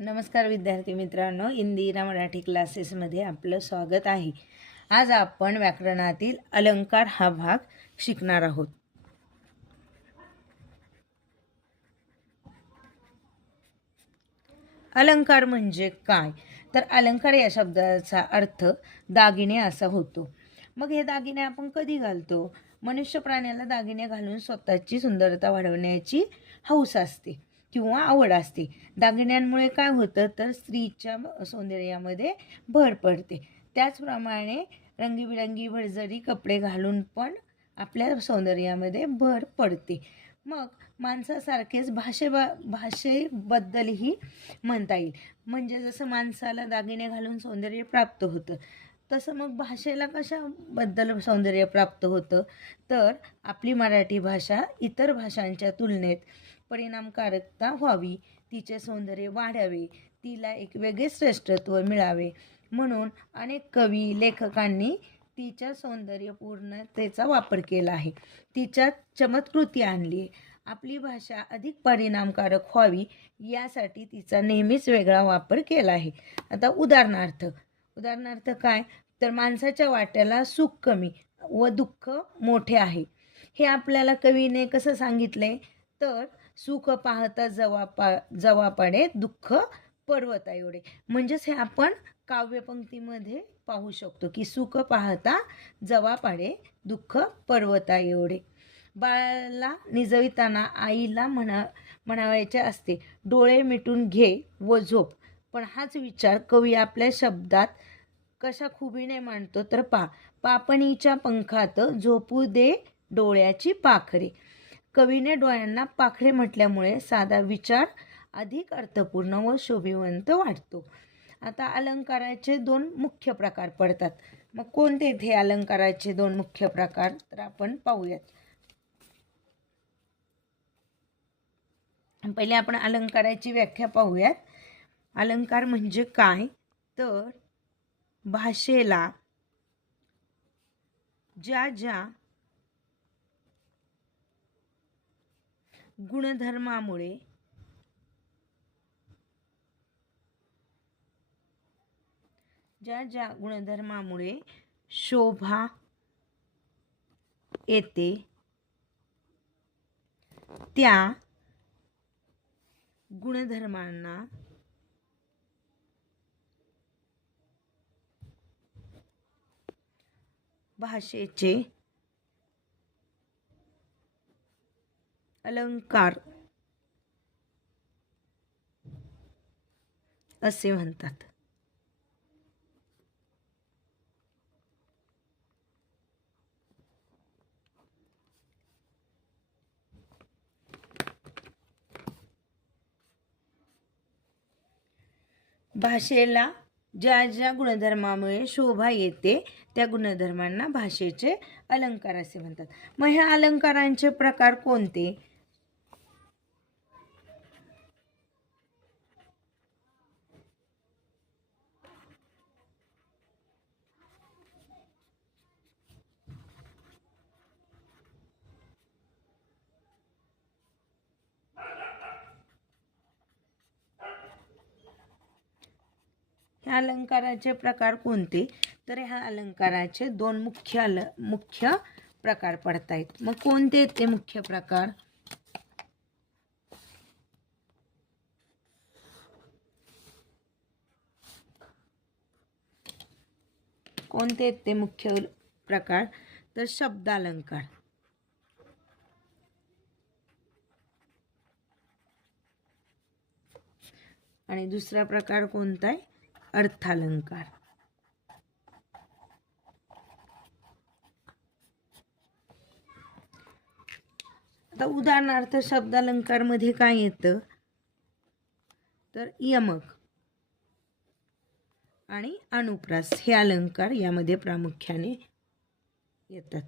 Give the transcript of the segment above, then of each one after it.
नमस्कार विद्यार्थी मित्रांनो इंदिरा मराठी क्लासेसमध्ये आपलं स्वागत आहे. आज आपण व्याकरणातील अलंकार हा भाग शिकणार आहोत. अलंकार म्हणजे काय? तर अलंकार या शब्दाचा अर्थ दागिने असा होतो. मग हे दागिने आपण कधी घालतो? मनुष्य प्राण्याला दागिने घालून स्वतःची सुंदरता वाढवण्याची हौस असते. किंवा आवड असते. दागिन्यांमुळे काय होतं तर स्त्रीच्या सौंदर्यामध्ये भर पडते. त्याचप्रमाणे रंगीबिरंगी भरजरी कपडे घालून पण आपल्या सौंदर्यामध्ये भर पडते. मग माणसासारखेच भाषे भाषेबद्दलही म्हणता येईल. म्हणजे जसं माणसाला दागिने घालून सौंदर्य प्राप्त होतं तसं मग भाषेला कशाबद्दल सौंदर्य प्राप्त होतं? तर आपली मराठी भाषा इतर भाषांच्या तुलनेत परिणामकारकता व्हावी तिचे सौंदर्य वाढावे तिला एक वेगळे श्रेष्ठत्व मिळावे. म्हणून अनेक कवी लेखकांनी तिच्या सौंदर्यपूर्णतेचा वापर केला आहे. तिच्यात चमत्कृती आणली. आहे आपली भाषा अधिक परिणामकारक व्हावी यासाठी तिचा नेहमीच वेगळा वापर केला आहे. आता उदाहरणार्थ उदाहरणार्थ काय? तर माणसाच्या वाट्याला सुख कमी व दुःख मोठे आहे. हे आपल्याला कवीने कसं सांगितले तर सुख पाहता जवा पा दुःख पर्वता एवढे. म्हणजेच हे आपण काव्यपंक्तीमध्ये पाहू शकतो की सुख पाहता जवापाडे दुःख पर्वता एवढे. बाळाला निजविताना आईला म्हणा म्हणावायचे असते डोळे मिटून घे व झोप. पण हाच विचार कवी आपल्या शब्दात कशा खुबीने मांडतो तर पा पापणीच्या पंखात झोपू दे डोळ्याची पाखरे. कवीने डोळ्यांना पाखरे म्हटल्यामुळे साधा विचार अधिक अर्थपूर्ण व शोभिवंत वाटतो. आता अलंकाराचे दोन मुख्य प्रकार पडतात. मग कोणते इथे अलंकाराचे दोन मुख्य प्रकार? तर आपण पाहूयात. पहिले आपण अलंकाराची व्याख्या पाहूयात. अलंकार म्हणजे काय? तर भाषेला ज्या ज्या गुणधर्मामुळे. ज्या ज्या गुणधर्मामुळे शोभा येते त्या गुणधर्मांना भाषेचे अलंकार. असे म्हणतात. भाषेला ज्या ज्या गुणधर्मामुळे शोभा येते त्या गुणधर्मांना भाषेचे अलंकार असे म्हणतात. मग ह्या अलंकारांचे प्रकार कोणते? ह्या अलंकाराचे प्रकार कोणते? तर ह्या अलंकाराचे दोन मुख्य अल मुख्य प्रकार पडत आहेत मग कोणते ते मुख्य प्रकार? कोणते ते मुख्य प्रकार? तर शब्दालंकार. आणि दुसरा प्रकार कोणता आहे अर्थालंकार. आता उदाहरणार्थ शब्दालंकारमध्ये काय येतं? तर यमक आणि अनुप्रास हे अलंकार यामध्ये प्रामुख्याने येतात.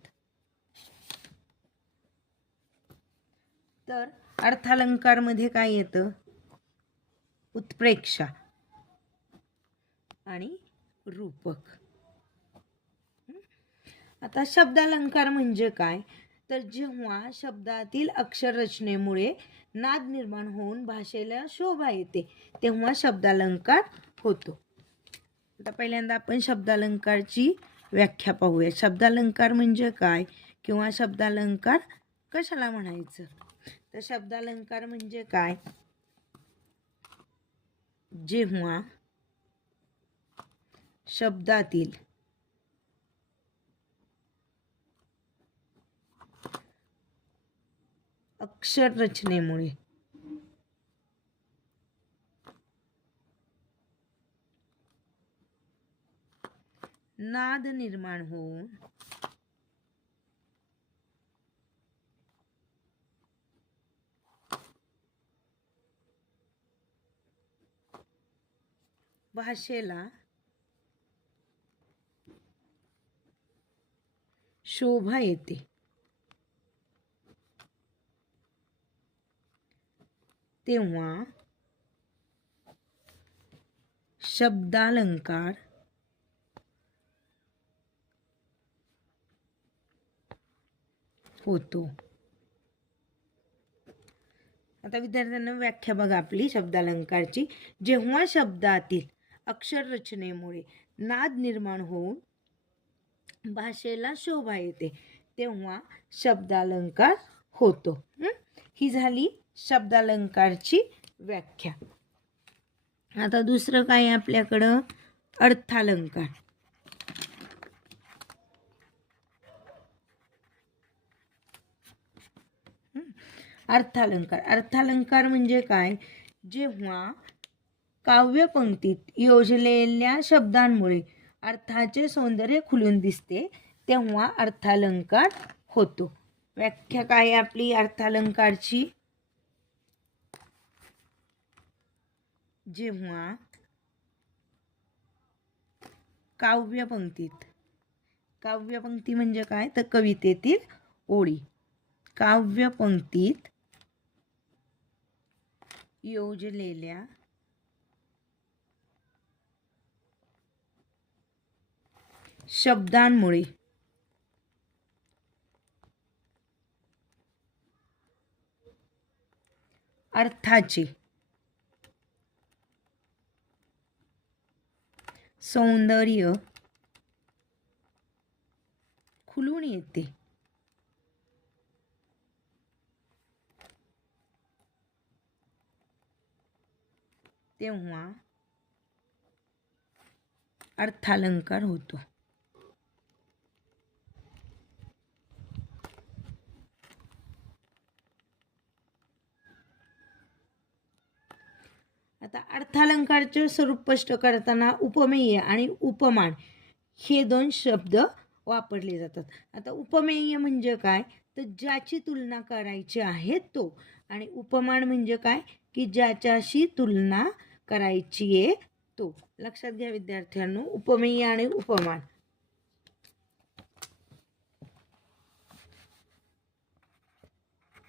तर अर्थालंकारमध्ये काय येतं? उत्प्रेक्षा. आणि रूपक. आता शब्दालंकार म्हणजे काय? तर जेव्हा शब्दातील अक्षररचनेमुळे नाद निर्माण होऊन भाषेला शोभा येते तेव्हा शब्दालंकार होतो. आता पहिल्यांदा आपण शब्दालंकारची व्याख्या पाहूया. शब्दालंकार म्हणजे काय किंवा शब्दालंकार कशाला म्हणायचं? तर शब्दालंकार म्हणजे काय? जेव्हा शब्दातील. अक्षर रचनेमुळे. नाद निर्माण होऊन. भाषेला शोभा येते. तेव्हा शब्दालंकार होतो. आता विद्यार्थ्यांना व्याख्या बघा आपली शब्दालंकारची. जेव्हा शब्दातील अक्षर रचनेमुळे नाद निर्माण होऊन भाषेला शोभा येते. तेव्हा शब्दालंकार होतो. ही? झाली शब्दालंकारची व्याख्या. आता दुसरं काय आपल्याकडं? अर्थालंकार. अर्थालंकार. अर्थालंकार म्हणजे काय? जेव्हा काव्यपंक्तीत योजलेल्या शब्दांमुळे अर्थाचे सौंदर्य खुलून दिसते तेव्हा अर्थालंकार होतो. व्याख्या काय आपली अर्थालंकारची? जेव्हा काव्यपंक्तीत काव्यपंक्ती म्हणजे काय? तर कवितेतील ओळी. काव्यपंक्तीत योजलेल्या शब्दांमुळे. अर्थाचे. सौंदर्य. खुलून येते. तेव्हा अर्थालंकार होतो. आता अर्थालंकारचे स्वरूप स्पष्ट करताना उपमेय आणि उपमान हे दोन शब्द वापरले जातात. आता उपमेय म्हणजे काय? तर ज्याची तुलना करायची आहे तो. आणि उपमान म्हणजे काय? की ज्याच्याशी तुलना करायची आहे तो. लक्षात घ्या विद्यार्थ्यांनो उपमेय आणि उपमान.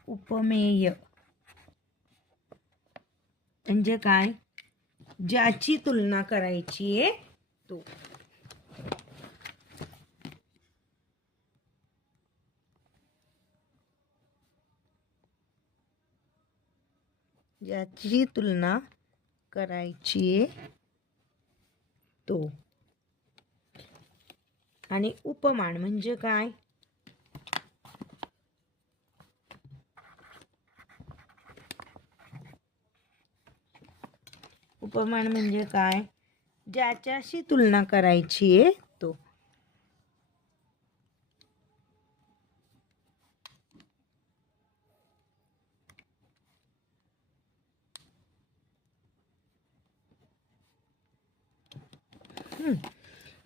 उपमेय. म्हणजे काय? ज्याची तुलना करायची आहे तो. ज्याची तुलना करायची आहे तो. आणि उपमान म्हणजे काय? उपमान म्हणजे काय? ज्याच्याशी तुलना करायची आहे तो.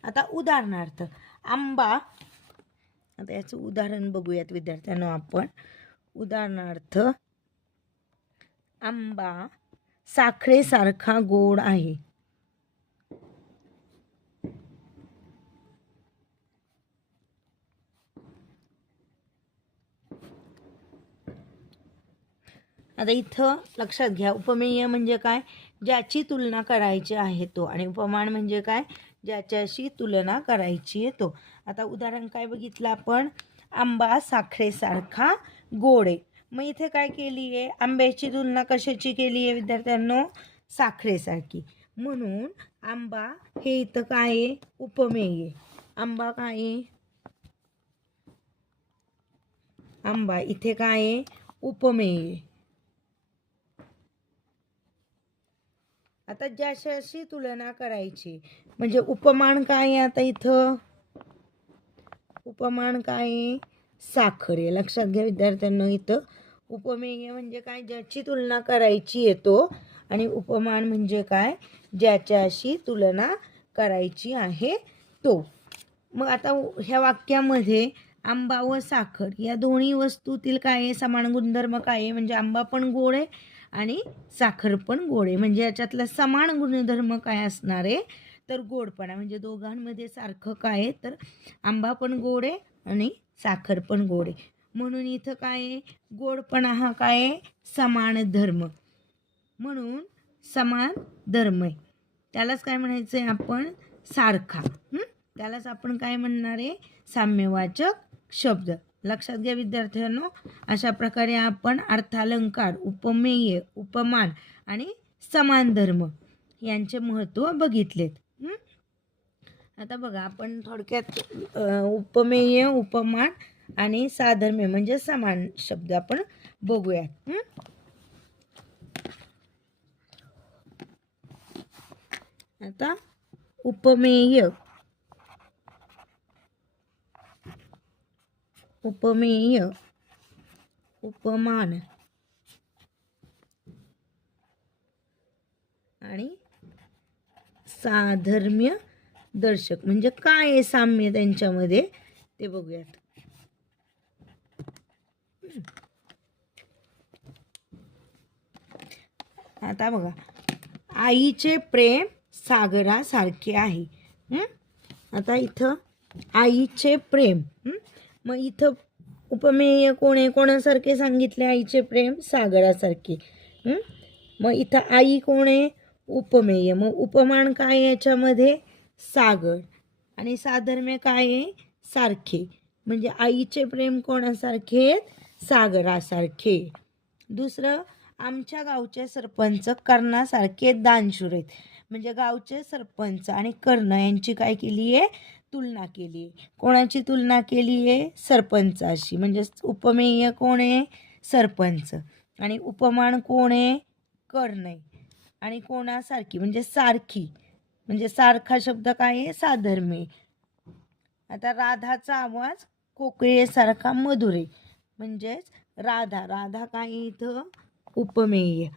आता उदाहरणार्थ आंबा. आता याचं उदाहरण बघूयात विद्यार्थ्यांना आपण. उदाहरणार्थ आंबा. साखरेसारखा गोड आहे. आता इथं लक्षात घ्या उपमेय म्हणजे काय? ज्याची तुलना करायची आहे तो आणि उपमान म्हणजे काय? ज्याच्याशी तुलना करायची आहे तो. आता उदाहरण काय बघितलं आपण? आंबा साखरेसारखा गोड आहे. मग इथे काय केली आहे आंब्याची तुलना कशाची केली आहे विद्यार्थ्यांनो? साखरेसारखी. म्हणून आंबा हे इथं काय आहे? उपमेय आहे. आंबा काय आहे? आंबा इथे काय आहे? उपमेय आता ज्याच्याशी तुलना करायची म्हणजे उपमान काय आहे आता इथं? उपमान काय आहे? साखर आहे. लक्षात घ्या विद्यार्थ्यांना इथं उपमेय म्हणजे काय? ज्याची तुलना करायची येतो आणि उपमान म्हणजे काय? ज्याच्याशी तुलना करायची आहे तो. मग आता ह्या वाक्यामध्ये आंबा व साखर या दोन्ही वस्तूतील काय आहे? समान गुणधर्म काय आहे? म्हणजे आंबा पण गोड आहे आणि साखर पण गोड आहे. म्हणजे याच्यातला समान गुणधर्म काय असणार आहे? तर गोडपणा. म्हणजे दोघांमध्ये सारखं काय आहे? तर आंबा पण गोड आहे आणि साखर पण गोड आहे. म्हणून इथं काय आहे? गोडपणा हा काय आहे? समान धर्म. म्हणून समान धर्म आहे. त्यालाच काय म्हणायचं आहे आपण? सारखा. त्यालाच आपण काय म्हणणार आहे? साम्यवाचक शब्द. लक्षात घ्या विद्यार्थ्यांनो अशा प्रकारे आपण अर्थालंकार उपमेय उपमान आणि समान धर्म यांचे महत्त्व बघितलेत. आता बघा आपण थोडक्यात उपमेय उपमान आणि साधर्म्य म्हणजे समान शब्द आपण बघूयात. आता उपमेय. उपमेय. उपमान. आणि साधर्म्य दर्शक. म्हणजे काय आहे साम्य त्यांच्यामध्ये? ते बघूयात. आता बघा. आईचे प्रेम सागरासारखे आहे. आता इथं आईचे प्रेम. मग इथं उपमेय कोण आहे? कोणासारखे सांगितले आईचे प्रेम? सागरासारखे. मग इथं आई कोण आहे? उपमेय. मग उपमान काय याच्यामध्ये? सागर. आणि साधर्म्य काय आहे? सारखे. म्हणजे आईचे प्रेम कोणासारखे सागरासारखे. दुसरं आमच्या गावचे सरपंच कर्णासारखे दानशूर आहेत. म्हणजे गावचे सरपंच आणि कर्ण यांची काय केली आहे? तुलना केली आहे. कोणाची तुलना केली आहे? सरपंचाशी म्हणजे उपमेय कोण आहे? सरपंच. आणि उपमान कोण आहे? कर्ण आणि कोणासारखी. म्हणजे सारखी. म्हणजे सारखा शब्द काय आहे? साधर्मी. आता राधाचा आवाज कोकिळेसारखा मधुर. आहे म्हणजेच राधा. राधा काय इथं? उपमेय.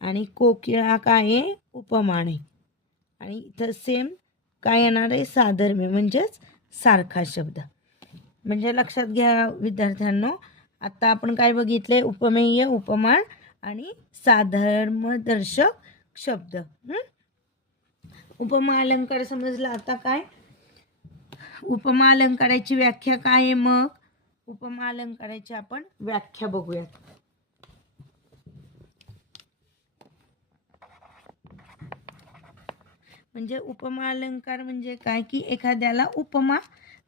आणि कोकिळा काय आहे? उपमान. आहे आणि इथं सेम काय येणार आहे? साधर्म्य म्हणजेच सारखा शब्द. म्हणजे लक्षात घ्या विद्यार्थ्यांनो आत्ता आपण काय बघितले उपमेय उपमान आणि साधर्मदर्शक शब्द. उपमा अलंकार समजला आता काय? उपमा अलंकाराची व्याख्या काय आहे मग? उपमा अलंकाराची आपण व्याख्या बघूयात. म्हणजे उपमा अलंकार म्हणजे काय? की एखाद्याला उपमा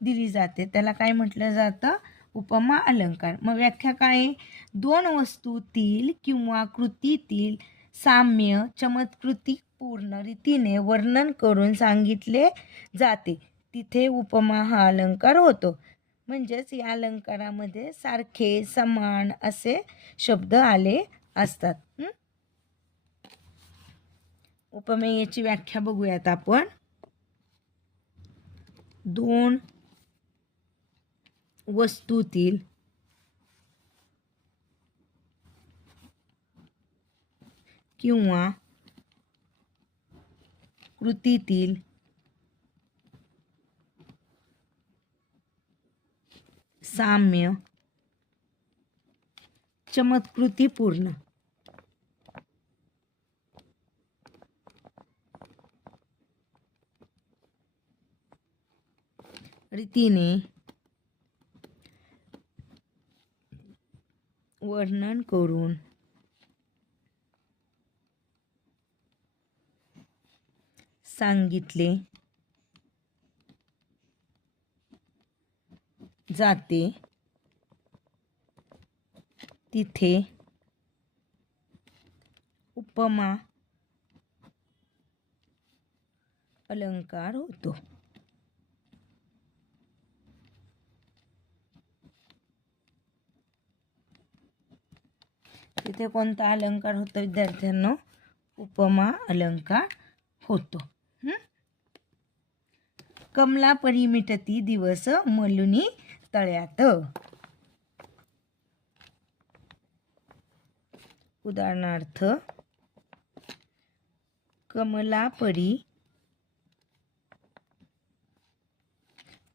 दिली जाते. त्याला काय म्हटलं जातं? उपमा अलंकार. मग व्याख्या काय आहे? दोन वस्तूतील किंवा कृतीतील साम्य चमत्कृती पूर्ण रीतीने वर्णन करून सांगितले जाते. तिथे उपमा हा अलंकार होतो. म्हणजेच या अलंकारामध्ये सारखे समान असे शब्द आले असतात. हं? उपमेयाची व्याख्या बघूयात आपण. दोन वस्तूतील किंवा कृतीतील साम्य चमत्कृतीपूर्ण. रीतीने वर्णन करून सांगितले. जाते. तिथे उपमा अलंकार होतो. तिथे कोणता अलंकार होतो? विद्यार्थ्यांनो उपमा अलंकार होतो. कमला परिमिटती दिवस मलुनी तळ्यात. उदाहरणार्थ कमला परी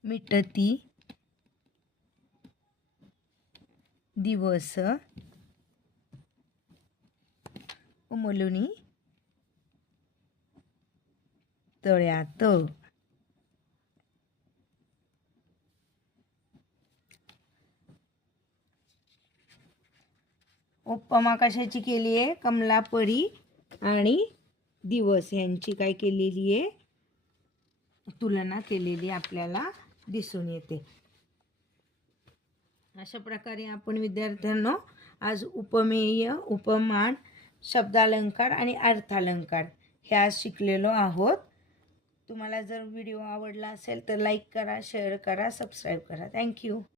मिटती दिवस उमलुनी तळ्यात उपमा कशाची केली आहे कमलापरी आणि दिवस यांची काय केलेली आहे तुलना केलेली आपल्याला दिसून येते. अशा प्रकारे आपण विद्यार्थ्यांनो आज उपमेय उपमान शब्दालंकार आणि अर्थालंकार हे आज शिकलेलो आहोत. तुम्हाला जर व्हिडिओ आवडला असेल तर लाईक करा शेअर करा सबस्क्राईब करा. थँक्यू